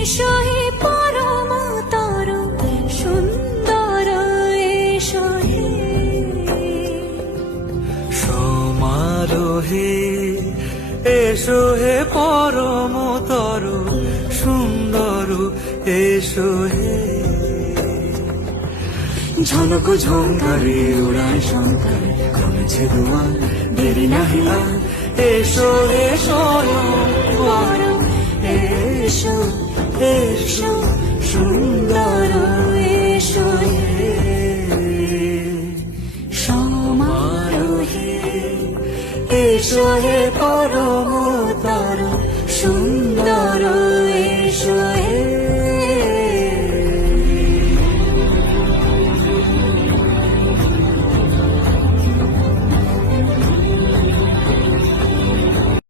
এসো হে পরমতর সুন্দর এসো হে সমারোহে এসো হে পরমতর সুন্দর এসো হে ঝনক ঝঙ্কারে ওড়ায় শঙ্কর কমেছে দুয়ার দেরি নাহি আর এসো এসো বড় এসো এসো সুন্দর এসো হে সমারোহে এসো হে পরম